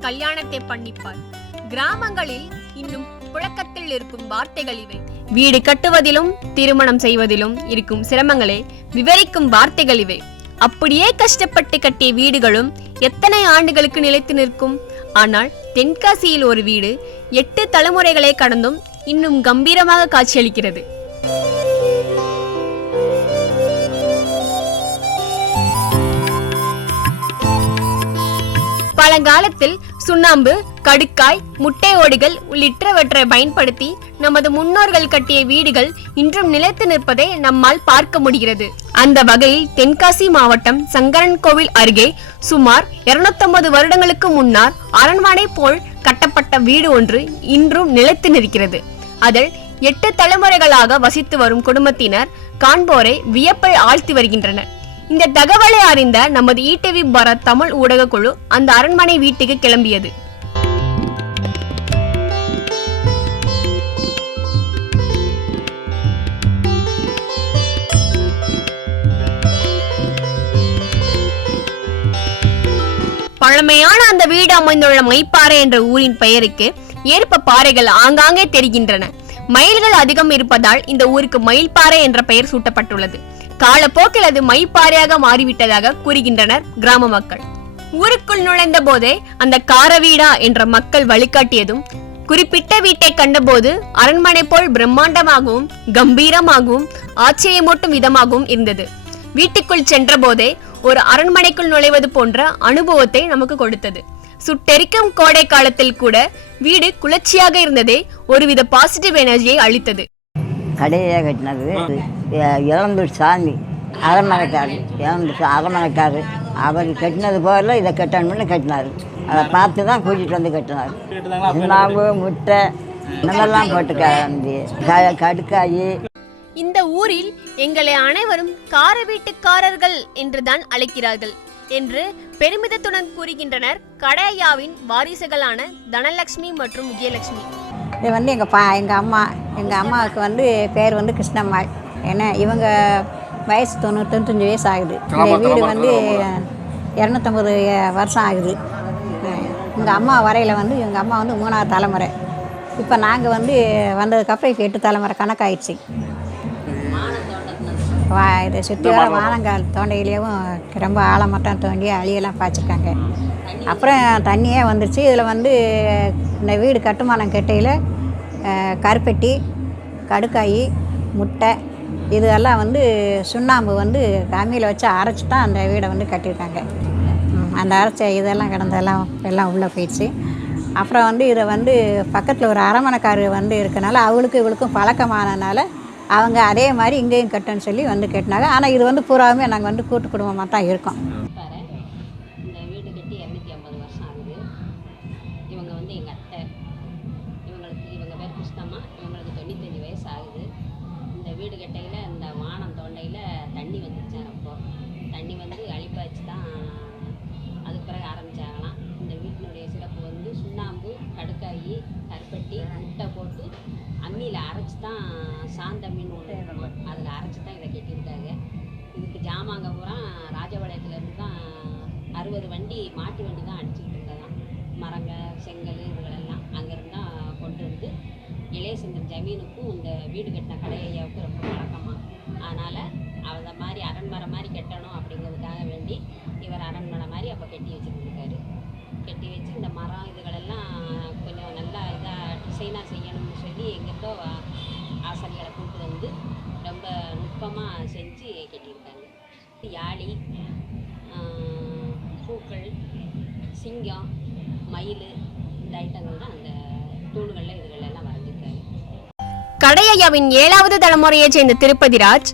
கல்யாணத்தை பண்ணிப்பார். கிராமங்களில் இன்னும் புழக்கத்தில் இருக்கும் வார்த்தைகள் இவை. வீடு கட்டுவதிலும் திருமணம் செய்வதிலும் இருக்கும் சிரமங்களை விவரிக்கும் வார்த்தைகள் இவை. அப்படியே கஷ்டப்பட்டு கட்டிய வீடுகளும் எத்தனை ஆண்டுகளுக்கு நிலைத்து நிற்கும்? ஆனால் தென்காசியில் ஒரு வீடு எட்டு தலைமுறைகளை கடந்தும் இன்னும் கம்பீரமாக காட்சியளிக்கிறது. பழங்காலத்தில் சுண்ணாம்பு கடுக்காய் முட்டை ஓடுகள் உள்ளிட்டவற்றை பயன்படுத்தி நமது முன்னோர்கள் கட்டிய வீடுகள் இன்றும் நிலைத்து நிற்பதை நம்மால் பார்க்க முடிகிறது. அந்த வகையில் தென்காசி மாவட்டம் சங்கரன் கோவில் அருகே சுமார் 250 வருடங்களுக்கு முன்னால் அரண்மனை போல் கட்டப்பட்ட வீடு ஒன்று இன்றும் நிலைத்து நிற்கிறது. அதில் எட்டு தலைமுறைகளாக வசித்து வரும் குடும்பத்தினர் காண்போரை வியப்பில் ஆழ்த்தி வருகின்றனர். இந்த தகவலை அறிந்த நமது ஈடிவி பாரத் தமிழ் ஊடக குழு அந்த அரண்மனை வீட்டுக்கு கிளம்பியது. பழமையான அந்த வீடு அமைந்துள்ள மைப்பாறை என்ற ஊரின் பெயருக்கு ஏற்ப பாறைகள் ஆங்காங்கே தெரிகின்றன. மயில்கள் அதிகம் இருப்பதால் இந்த ஊருக்கு மயில்பாறை என்ற பெயர் சூட்டப்பட்டுள்ளது. காலப்போக்கில் அது மைப்பாறையாக மாறிவிட்டதாக கூறுகின்றனர் கிராம மக்கள். ஊருக்குள் நுழைந்த போதே அந்த காரவீடா என்ற மக்கள் வழிகாட்டியதும் குறிப்பிட்ட வீட்டை கண்டபோது அரண்மனை போல் பிரம்மாண்டமாகவும் கம்பீரமாகவும் ஆச்சரியமூட்டும் விதமாகவும் இருந்தது. வீட்டுக்குள் சென்றபோதே ஒரு அரண்மனைக்குள் நுழைவது போன்ற அனுபவத்தை நமக்கு கொடுத்தது. சுட்டெரிக்கும் கோடை காலத்தில் கூட வீடு குளிர்ச்சியாக இருந்ததே ஒருவித பாசிட்டிவ் எனர்ஜியை அளித்தது. கடையே கட்டினது. இ- இளந்தூர் சாமி அரண்மனைக்காரு இளந்தூர் அரண்மனைக்காரு அவர் கட்டினது போல இதை கட்டணும்னு கட்டினார். அதை பார்த்து தான் கூட்டிகிட்டு வந்து கட்டினார். சுண்ணாம்பு முட்டை இந்த மாதிரிலாம் க கடுக்காய். இந்த ஊரில் எங்களை அனைவரும் கார வீட்டுக்காரர்கள் என்றுதான் அழைக்கிறார்கள் என்று பெருமிதத்துடன் கூறுகின்றனர் கடையாவின் வாரிசுகளான தனலட்சுமி மற்றும் விஜயலட்சுமி இது வந்து எங்கள் பா எங்கள் அம்மா எங்கள் அம்மாவுக்கு வந்து பேர் வந்து கிருஷ்ணம்மாள். ஏன்னா இவங்க வயசு தொண்ணூற்றி தொண்ணூத்தஞ்சு வயசு ஆகுது. இந்த வீடு வந்து இரநூத்தம்பது வருஷம் ஆகுது. எங்கள் அம்மா வரையில் வந்து எங்கள் அம்மா வந்து மூணாவது தலைமுறை. இப்போ நாங்கள் வந்து வந்ததுக்கப்புறம் இப்போ எட்டு தலைமுறை கணக்காயிடுச்சு. வா இதை சுற்றி வர வானங்கால் தோண்டையிலேயும் ரொம்ப ஆழமட்டம் தோண்டி அழியெல்லாம் பாய்ச்சிருக்காங்க. அப்புறம் தண்ணியே வந்துருச்சு. இதில் வந்து இந்த வீடு கட்டுமானம் கட்டையில் கருப்பெட்டி கடுக்காய் முட்டை இதெல்லாம் வந்து சுண்ணாம்பு வந்து கம்மியில் வச்சு அரைச்சி தான் அந்த வீடை வந்து கட்டியிருக்காங்க. அந்த அரைச்ச இதெல்லாம் கிடந்ததெல்லாம் எல்லாம் உள்ளே போயிடுச்சு. அப்புறம் வந்து இதை வந்து பக்கத்தில் ஒரு அரமனைக்காரு வந்து இருக்கனால அவளுக்கும் இவளுக்கும் பழக்கமானனால அவங்க அதே மாதிரி இங்கேயும் கட்டுன்னு சொல்லி வந்து கட்டினாங்க. ஆனால் இது வந்து பூராவுமே நாங்கள் வந்து கூட்டு குடும்பமாக தான் இருக்கோம். இந்த வீடு கட்டி ஐம்பது வருஷம் ஆகுது. இவங்க வந்து எங்கள் அத்தை இவங்களுக்கு இவங்க இவங்களுக்கு தொண்ணூத்தஞ்சு வயசு ஆகுது. இந்த வீடு கட்டையில் இந்த வானம் தோண்டையில் தண்ணி வந்துருச்சான் அப்போ. தண்ணி வந்து அழிப்பாச்சு தான். அதுக்கு பிறகு ஆரம்பித்தாங்களாம் இந்த வீட்டினுடைய சிறப்பு வந்து சுண்ணாம்பு கடுக்காயி அரைச்சி தான் சாந்த மீன் அதில் அரைச்சி தான் இதை கட்டியிருக்காங்க. இதுக்கு ஜாமாங்க பூரா ராஜபாளையத்துலேருந்து தான் அறுபது வண்டி மாட்டு வண்டி தான் அடிச்சுக்கிட்டு இருந்ததாம் மரங்க செங்கல் இதுகளெல்லாம் அங்கேருந்து தான் கொண்டு வந்து இளையசந்தர் ஜமீனுக்கும் இந்த வீடு கட்டின கடையாவுக்கும் ரொம்ப பழக்கமாக அதனால் அந்த மாதிரி அரண்மனை மாதிரி கட்டணும் அப்படிங்கிறதுக்காக வேண்டி இவர் அரண்மனை மாதிரி அப்போ கட்டி வச்சுருந்துருக்காரு. கட்டி வச்சு இந்த மரம் இதுகளெல்லாம் கொஞ்சம் ஆசாரிகளை கூப்பிட்டு வந்து ரொம்ப நுட்பமாக செஞ்சு கட்டியிருக்காங்க. யாழி பூக்கள் சிங்கம் மயில் இந்த ஐட்டங்கள் தான் அந்த தூண்களில் இதுகளெல்லாம் வரைஞ்சிருக்காங்க கடையாவின் ஏழாவது தலைமுறையைச் சேர்ந்த திருப்பதிராஜ்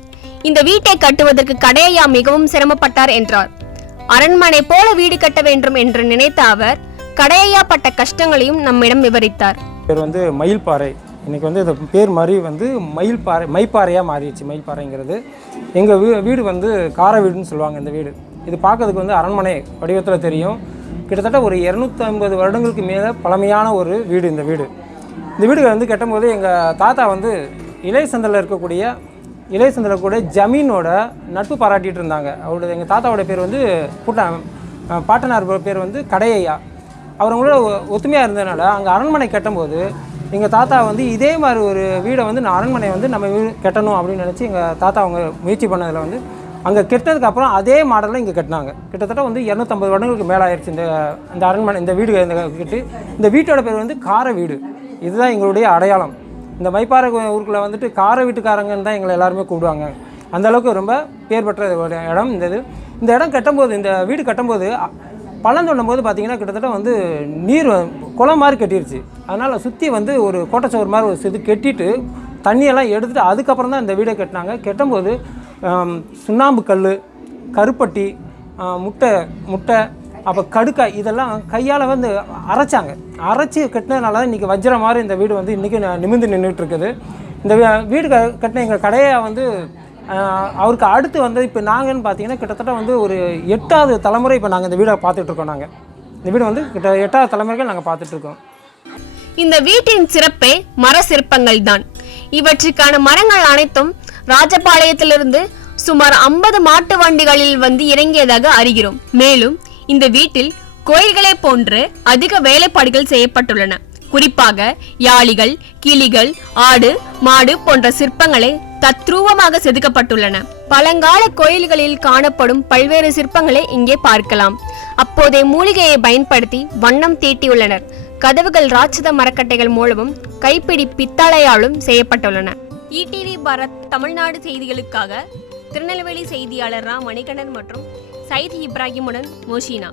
இந்த வீட்டை கட்டுவதற்கு கடையா மிகவும் சிரமப்பட்டார் என்றார். அரண்மனை போல வீடு கட்ட வேண்டும் என்று நினைத்த அவர் கடையா பட்ட கஷ்டங்களையும் நம்மிடம் விவரித்தார். பேர் வந்து மயில்பாறை இன்றைக்கி வந்து இந்த பேர் மாதிரி வந்து மயில்பாறை மைப்பாறையாக மாறிடுச்சு மயில்பாறைங்கிறது. எங்கள் வீ வீடு வந்து கார வீடுன்னு சொல்லுவாங்க இந்த வீடு. இது பார்க்கறதுக்கு வந்து அரண்மனை வடிவத்தில் தெரியும். கிட்டத்தட்ட ஒரு இரநூத்தி ஐம்பது வருடங்களுக்கு மேலே பழமையான ஒரு வீடு இந்த வீடு. இந்த வீடு வந்து கட்டும்போது எங்கள் தாத்தா வந்து இளையசந்தில் இருக்கக்கூடிய இளையசந்தில் கூட ஜமீனோட நட்பு பாராட்டிகிட்டு இருந்தாங்க. அவரோட எங்கள் தாத்தாவோட பேர் வந்து கூட்டம் பாட்டனார் பேர் வந்து கடையையா அவர் அவங்களோட ஒ- ஒத்துமையாக இருந்ததுனால அங்கே அரண்மனை கட்டும்போது எங்கள் தாத்தா வந்து இதே மாதிரி ஒரு வீடை வந்து நான் அரண்மனை வந்து நம்ம வீடு கட்டணும் அப்படின்னு நினச்சி எங்கள் தாத்தா அவங்க முயற்சி பண்ணதில் வந்து அங்கே கெட்டதுக்கு அப்புறம் அதே மாடலில் இங்கே கட்டினாங்க. கிட்டத்தட்ட வந்து இரநூத்தம்பது வருடங்களுக்கு மேலே ஆயிடுச்சு இந்த இந்த அரண்மனை இந்த வீடு இந்த கட்டு. இந்த வீட்டோட பேர் வந்து கார வீடு. இதுதான் எங்களுடைய அடையாளம். இந்த மைப்பாறை ஊருக்குள்ளே வந்துட்டு கார வீட்டுக்காரங்கன்னு தான் எங்களை எல்லாருமே கூப்பிடுவாங்க. அந்தளவுக்கு ரொம்ப பேர் பெற்ற ஒரு இடம் இந்த இது. இந்த இடம் கட்டும்போது இந்த வீடு கட்டும்போது பள்ளம் தோண்டும் போது பார்த்தீங்கன்னா கிட்டத்தட்ட வந்து நீர் குளம் மாதிரி கட்டிருச்சு. அதனால் சுற்றி வந்து ஒரு கோட்டச்சோறு மாதிரி ஒரு இது கெட்டிட்டு தண்ணியெல்லாம் எடுத்துகிட்டு அதுக்கப்புறம் தான் இந்த வீடை கட்டினாங்க. கட்டும்போது சுண்ணாம்பு கல் கருப்பட்டி முட்டை முட்டை அப்போ கடுக்காய் இதெல்லாம் கையால் வந்து அரைச்சாங்க. அரைச்சி கட்டினதுனால தான் இன்றைக்கி வஜ்ர மாதிரி இந்த வீடு வந்து இன்றைக்கி நிமிர்ந்து நின்றுட்டு இருக்குது. இந்த வீடு க கட்டின எங்கள் கடையை வந்து அவருக்கு அடுத்து வந்து இப்போ நாங்கள்னு பார்த்தீங்கன்னா கிட்டத்தட்ட வந்து ஒரு எட்டாவது தலைமுறை இப்போ நாங்கள் இந்த வீடை பார்த்துட்ருக்கோம் நாங்கள் இந்த வீடு வந்து கிட்ட எட்டாவது தலைமுறைகள் நாங்கள் பார்த்துட்ருக்கோம் இந்த வீட்டின் சிறப்பே மர சிற்பங்கள் தான். இவற்றுக்கான மரங்கள் அனைத்தும் ராஜபாளையத்திலிருந்து சுமார் 50 மாட்டு வண்டிகளில் வந்து இறங்கியதாக அறிகிறோம். மேலும் இந்த வீட்டில் கோயில்களை போன்று அதிக வேலைப்பாடுகள் செய்யப்பட்டுள்ளன. குறிப்பாக யாளிகள் கிளிகள் ஆடு மாடு போன்ற சிற்பங்களை தத்ரூபமாக செதுக்கப்பட்டுள்ளன. பழங்கால கோயில்களில் காணப்படும் பல்வேறு சிற்பங்களை இங்கே பார்க்கலாம். அப்போதைய மூலிகையை பயன்படுத்தி வண்ணம் தீட்டியுள்ளனர். கதவுகள் ராட்சத மரக்கட்டைகள் மூலமும் கைப்பிடி பித்தளையாலும் செய்யப்பட்டுள்ளன. இடிவி பாரத் தமிழ்நாடு செய்திகளுக்காக திருநெல்வேலி செய்தியாளர் ரா மணிகண்டன் மற்றும் சயித் இப்ராஹிமுடன் மோஷினா.